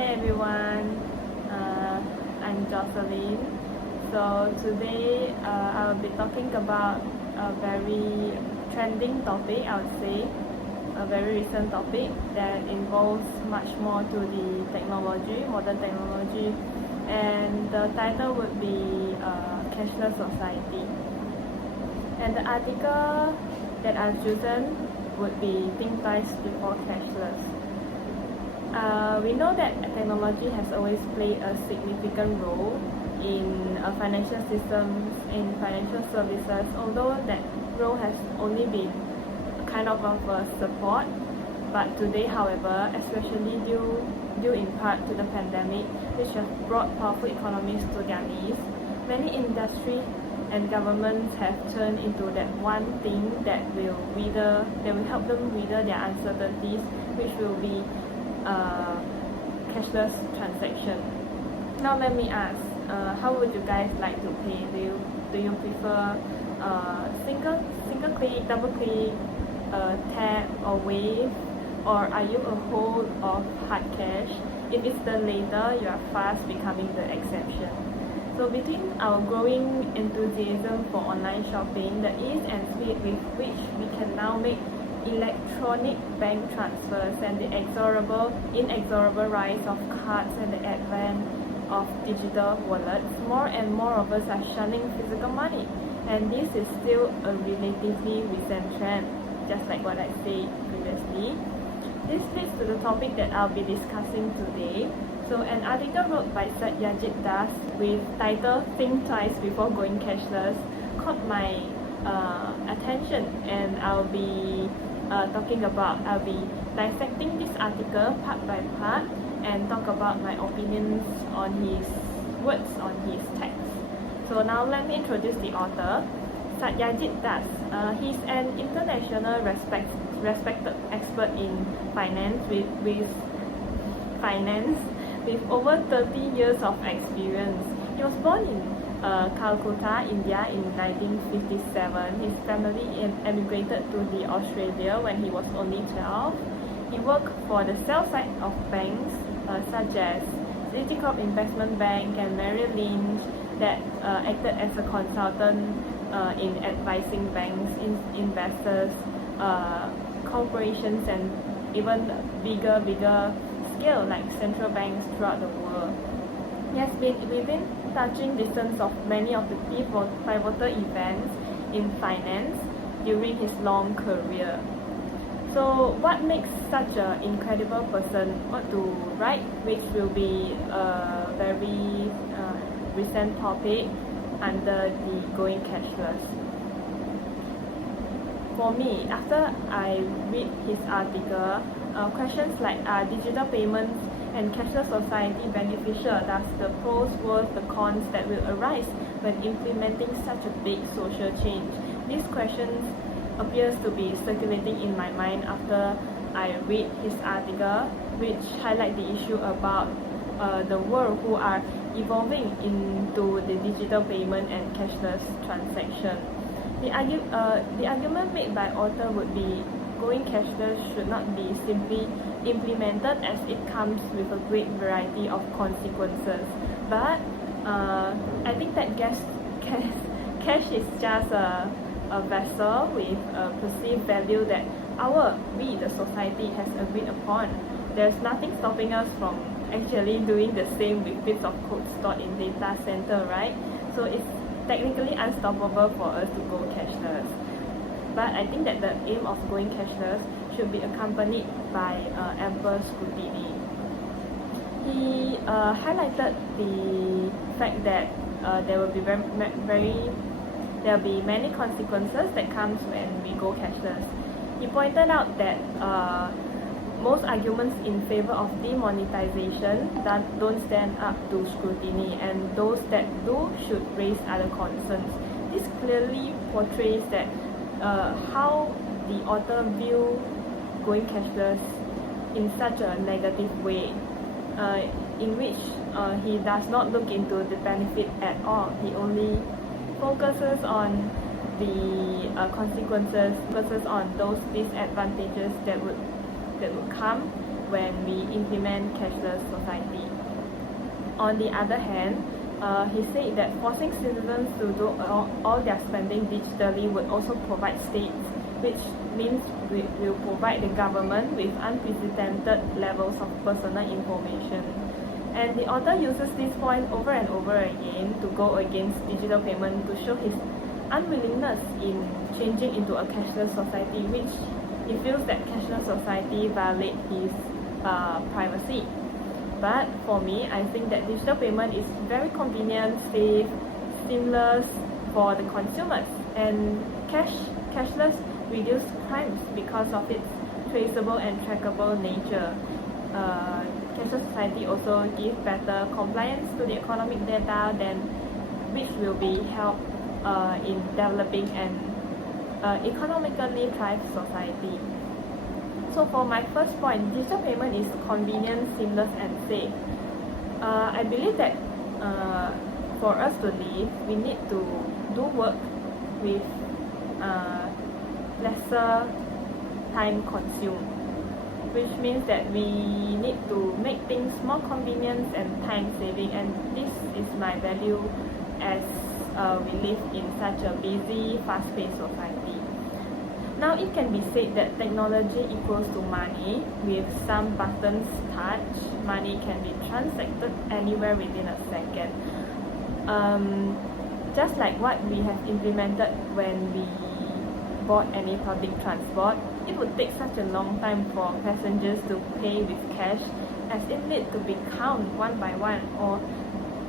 Hi everyone, I'm Joceline. So today I'll be talking about a very trending topic, I would say, a very recent topic that involves much more to the technology, modern technology, and the title would be Cashless Society. And the article that I've chosen would be Think Twice Before Cashless. We know that technology has always played a significant role in financial systems, in financial services, although that role has only been kind of a support. But today, however, especially due in part to the pandemic, which has brought powerful economies to their knees, many industries and governments have turned into that one thing that will help them weather their uncertainties, which will be cashless transaction. Now let me ask, how would you guys like to pay? Do you prefer single click, double click, tap or wave, or are you a hold of hard cash? If it's the latter, you are fast becoming the exception. So between our growing enthusiasm for online shopping, the ease and speed with which we can now make electronic bank transfers, and the inexorable rise of cards and the advent of digital wallets, more and more of us are shunning physical money. And this is still a relatively recent trend, just like what I said previously. This leads to the topic that I'll be discussing today. So an article wrote by Satyajit Das with title Think Twice Before Going Cashless caught my attention, and I'll be dissecting this article part by part and talk about my opinions on his words on his text. So now let me introduce the author, Satyajit Das. He's an international respected expert in finance with over 30 years of experience. He was born in Calcutta, India in 1957. His family emigrated to Australia when he was only 12. He worked for the sell side of banks such as Citicorp Investment Bank and Merrill Lynch that acted as a consultant in advising banks, investors, corporations, and even bigger scale like central banks throughout the world. He has been within touching distance of many of the pivotal events in finance during his long career. So what makes such an incredible person to write, which will be a very recent topic under the Going Cashless? For me, after I read his article, questions like are digital payments and cashless society beneficial? Does the pros worth the cons that will arise when implementing such a big social change? These questions appears to be circulating in my mind after I read his article, which highlight the issue about the world who are evolving into the digital payment and cashless transaction. The argument made by author would be going cashless should not be simply implemented as it comes with a great variety of consequences. But I think that cash is just a vessel with a perceived value that we, the society, has agreed upon. There's nothing stopping us from actually doing the same with bits of code stored in data center, right? So it's technically unstoppable for us to go cashless. But I think that the aim of going cashless should be accompanied by ample scrutiny. He highlighted the fact that there will be many consequences that comes when we go cashless. He pointed out that most arguments in favor of demonetization don't stand up to scrutiny, and those that do should raise other concerns. This clearly portrays that how the author view going cashless in such a negative way, in which he does not look into the benefit at all. He only focuses on the consequences, focuses on those disadvantages that would that will come when we implement cashless society. On the other hand, he said that forcing citizens to do all their spending digitally would also provide states, which means we will provide the government with unprecedented levels of personal information. And the author uses this point over and over again to go against digital payment to show his unwillingness in changing into a cashless society, which he feels that cashless society violates his privacy. But for me, I think that digital payment is very convenient, safe, seamless for the consumers, and cashless reduce crimes because of its traceable and trackable nature. Cashless society also gives better compliance to the economic data, which will be help in developing an economically thriving society. So for my first point, digital payment is convenient, seamless, and safe. I believe that for us to live, we need to do work with lesser time consumed, which means that we need to make things more convenient and time saving, and this is my value as we live in such a busy, fast-paced society. Now it can be said that technology equals to money. With some buttons touch, money can be transacted anywhere within a second. Just like what we have implemented when we bought any public transport, it would take such a long time for passengers to pay with cash, as it needs to be counted one by one, or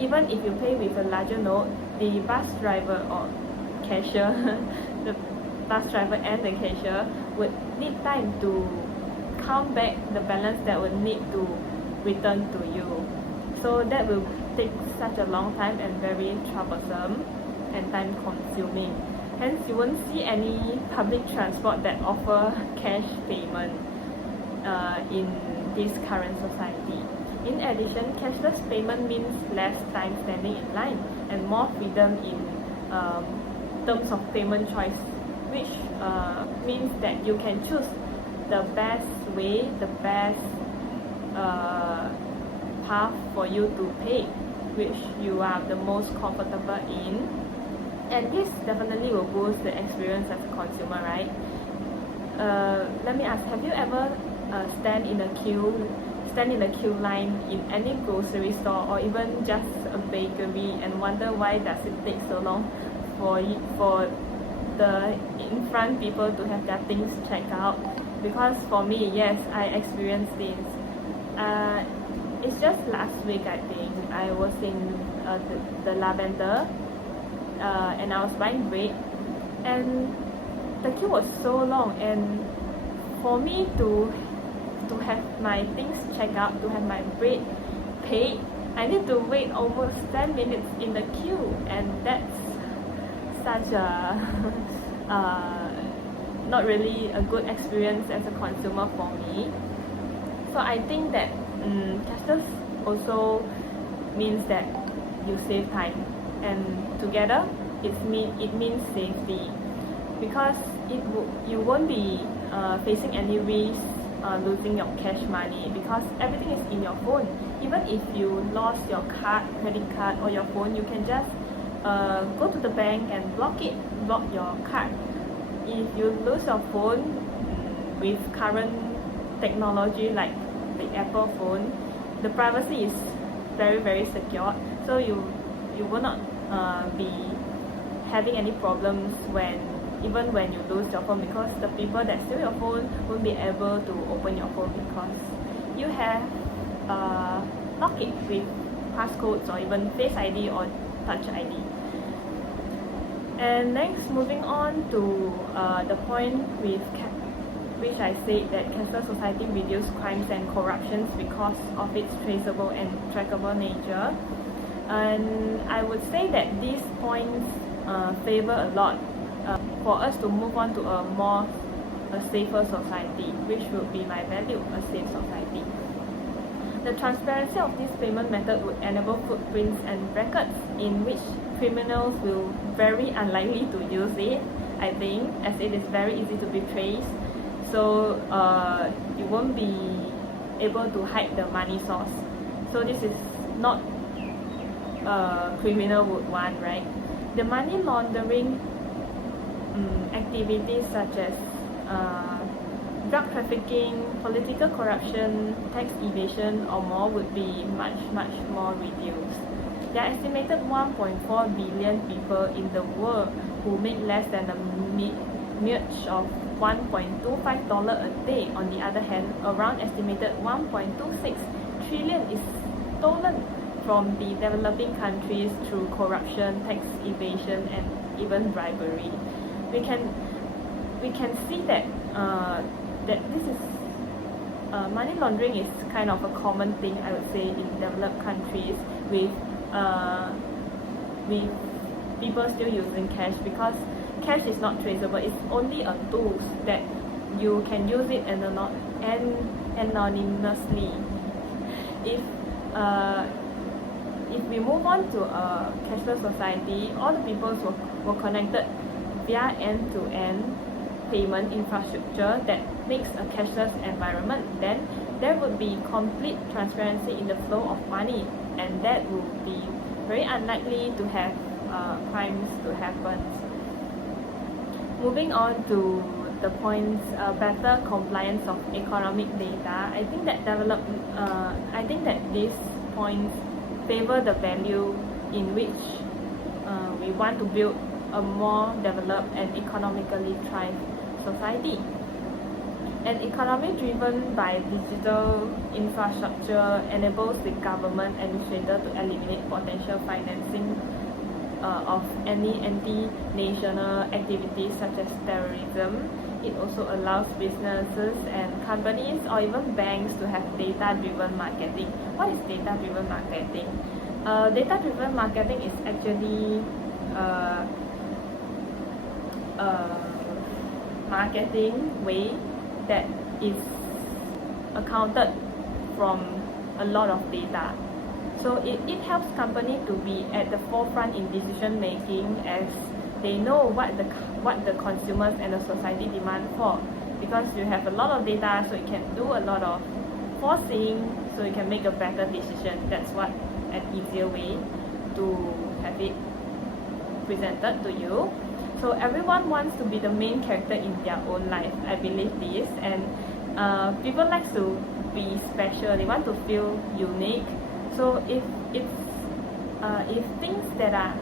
even if you pay with a larger note, the bus driver or cashier, the bus driver and the cashier would need time to count back the balance that would need to return to you. So that will take such a long time and very troublesome and time consuming. Hence, you won't see any public transport that offer cash payment in this current society. In addition, cashless payment means less time standing in line and more freedom in terms of payment choice, which means that you can choose the best way, the best path for you to pay, which you are the most comfortable in. And this definitely will boost the experience as a consumer, right? Let me ask, have you ever stand in a queue line in any grocery store or even just a bakery and wonder why does it take so long for the in front people to have their things checked out? Because for me, yes, I experienced this. It's just last week, I think. I was in the Lavender and I was buying bread, and the queue was so long, and for me to have my things checked out, to have my bread paid, I need to wait almost 10 minutes in the queue, and that's such a not really a good experience as a consumer for me. So I think that cashless also means that you save time, and together it means safety, because you won't be facing any risk losing your cash money, because everything is in your phone. Even if you lost your credit card or your phone, you can just go to the bank and block your card. If you lose your phone, with current technology like the Apple phone, the privacy is very, very secure, so you will not be having any problems even when you lose your phone, because the people that steal your phone won't be able to open your phone because you have locked it with passcodes or even Face ID or Touch ID. And next, moving on to the point which I said that cashless society reduces crimes and corruptions because of its traceable and trackable nature. And I would say that these points favor a lot for us to move on to a safer society, which would be my value, a safe society. The transparency of this payment method would enable footprints and records in which criminals will very unlikely to use it, I think, as it is very easy to be traced. so you won't be able to hide the money source. So this is not criminal would want, right? The money laundering activities such as drug trafficking, political corruption, tax evasion or more would be much more reduced. There are estimated 1.4 billion people in the world who make less than a merch of $1.25 a day. On the other hand, around estimated 1.26 trillion is stolen from the developing countries through corruption, tax evasion, and even bribery. We can see that that this is money laundering is kind of a common thing, I would say, in developed countries with people still using cash, because cash is not traceable. It's only a tool that you can use it anonymously. If we move on to a cashless society, all the peoples were connected via end-to-end payment infrastructure that makes a cashless environment, then there would be complete transparency in the flow of money, and that would be very unlikely to have crimes to happen. Moving on to the points, better compliance of economic data. I think that these points favor the value in which we want to build a more developed and economically thrived society. An economy driven by digital infrastructure enables the government administrator to eliminate potential financing of any anti-national activities such as terrorism. It also allows businesses and companies or even banks to have data-driven marketing. What is data-driven marketing? Data-driven marketing is actually marketing way that is accounted from a lot of data. So it helps company to be at the forefront in decision making, as they know what the consumers and the society demand for, because you have a lot of data, so you can do a lot of foreseeing, so you can make a better decision. That's what an easier way to have it presented to you. So everyone wants to be the main character in their own life. I believe this, and people like to be special. They want to feel unique. So if things that are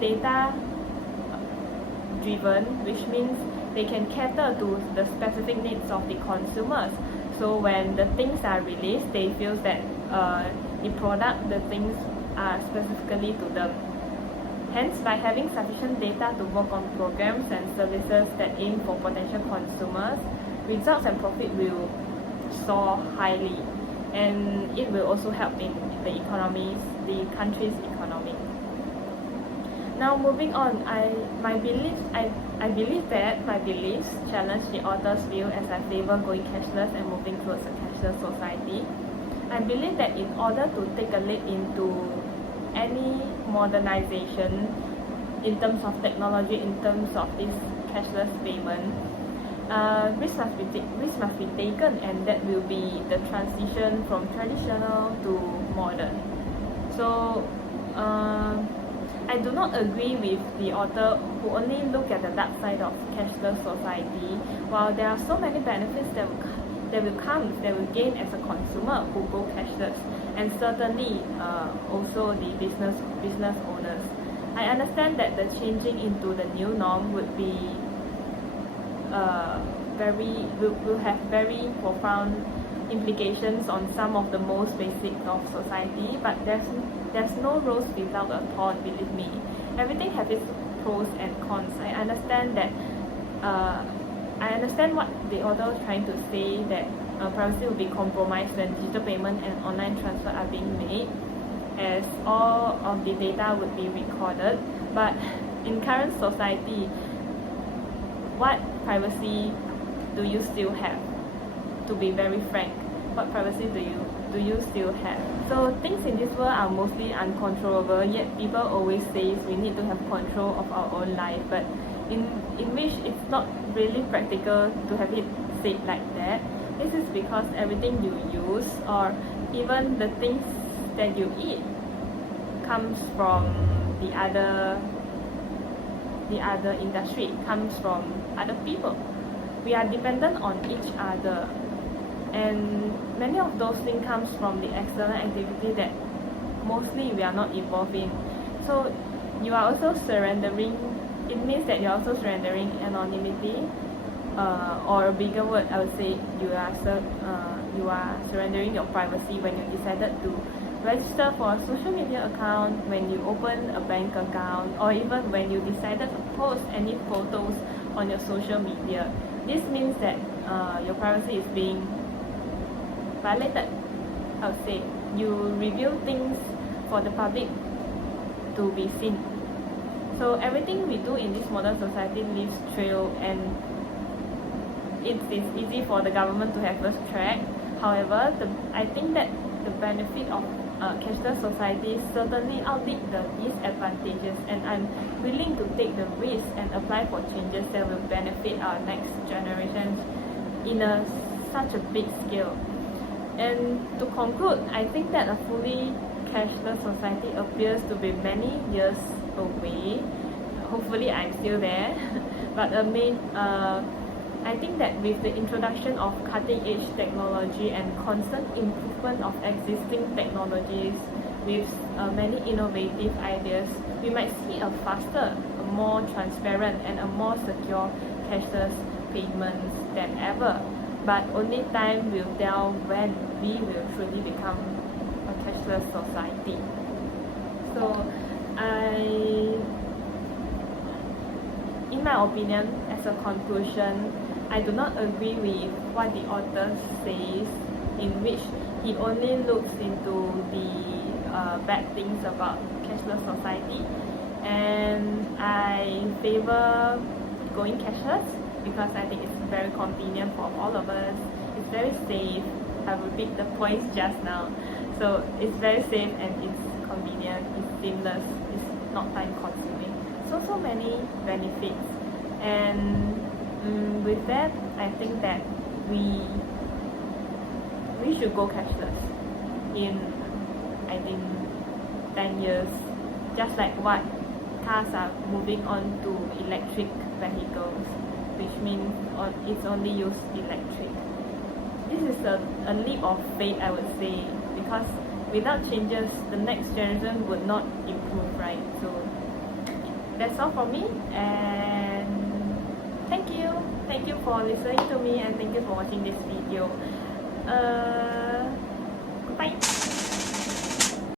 data driven, which means they can cater to the specific needs of the consumers. So when the things are released, they feel that the things are specifically to them. Hence, by having sufficient data to work on programs and services that aim for potential consumers, results and profit will soar highly, and it will also help in the country's economy. Now, moving on, I believe that my beliefs challenge the author's view, as I favor going cashless and moving towards a cashless society. I believe that in order to take a leap into any modernization in terms of technology, in terms of this cashless payment, risk must be taken, and that will be the transition from traditional to modern. So I do not agree with the author who only look at the dark side of cashless society. While there are so many benefits that will gain as a consumer who go cashless, and certainly also the business owners. I understand that the changing into the new norm would be will have very profound implications on some of the most basic of society, but there's no rose without a thorn, believe me. Everything has its pros and cons. I understand what the author is trying to say, that privacy will be compromised when digital payment and online transfer are being made, as all of the data would be recorded. But in current society, what privacy do you still have? To be very frank, what privacy do you still have? So things in this world are mostly uncontrollable, yet people always say we need to have control of our own life, but in which it's not really practical to have it said like that. This is because everything you use or even the things that you eat comes from the other industry, comes from other people. We are dependent on each other, and many of those things comes from the external activity that mostly we are not involved in. So you are also surrendering, it means that you are also surrendering anonymity, or a bigger word, I would say you are surrendering your privacy when you decided to register for a social media account, when you open a bank account, or even when you decided to post any photos on your social media. This means that your privacy is being violated. I would say you reveal things for the public to be seen. So everything we do in this modern society leaves trail, and it is easy for the government to have us track. However, I think that the benefit of cashless society certainly outweigh the disadvantages, and I'm willing to take the risk and apply for changes that will benefit our next generations in such a big scale. And to conclude, I think that a fully cashless society appears to be many years away. Hopefully I'm still there. But I think that with the introduction of cutting-edge technology and constant improvement of existing technologies with many innovative ideas, we might see a faster, a more transparent and a more secure cashless payments than ever. But only time will tell when we will truly become a cashless society. So in my opinion, as a conclusion, I do not agree with what the author says, in which he only looks into the bad things about cashless society, and I favor going cashless because I think it's very convenient for all of us. It's very safe. I repeat the points just now. So it's very safe and it's convenient, it's seamless, it's not time consuming. So many benefits, and with that, I think that we should go cashless in, I think, 10 years, just like what cars are moving on to electric vehicles, which means it's only use electric. This is a leap of faith, I would say, because without changes, the next generation would not improve, right? So that's all from me, and thank you for listening to me, and thank you for watching this video.